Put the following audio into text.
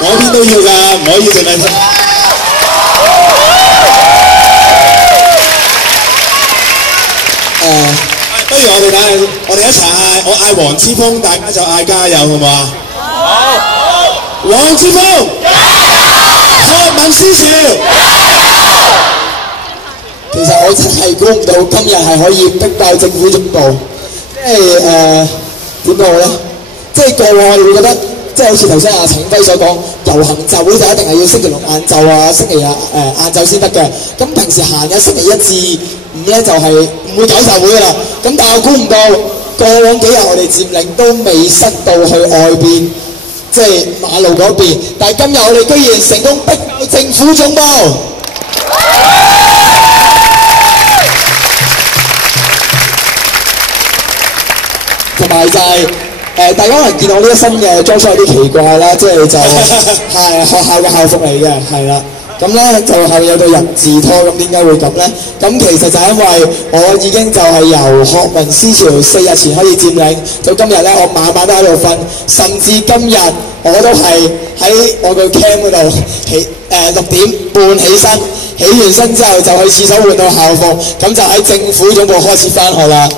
嗰邊都要㗎，唔可以淨係。不如我哋一齊嗌，我嗌黃之鋒，大家就嗌加油，好唔好啊？好。黃之鋒，學民思潮。其實我真係估唔到今日係可以逼爆政府總部，即係點講咧？即係過往我哋會覺得，即係好似頭先阿陳輝所講，遊行集會就一定係要星期六晏晝啊，星期日晏晝先得嘅。咁平時閒日星期1至5咧就係唔會搞集會㗎啦。咁但係我估唔到過往幾日我哋佔領都未塞到去外邊，即係馬路嗰邊。但係今日我哋居然成功逼爆政府總部。同埋就係大家可能見到呢一身嘅裝束有啲奇怪啦，即係就係學校嘅校服嚟嘅，係啦。咁咧就係有對人字拖，咁點解會咁咧？咁其實就係因為我已經就係由學民思潮4日前可以佔領，到今日咧我晚晚都喺度瞓，甚至今日我都係喺我個 camp 嗰度6點半起身，起完身之後就去廁所換到校服，咁就喺政府總部開始返學啦。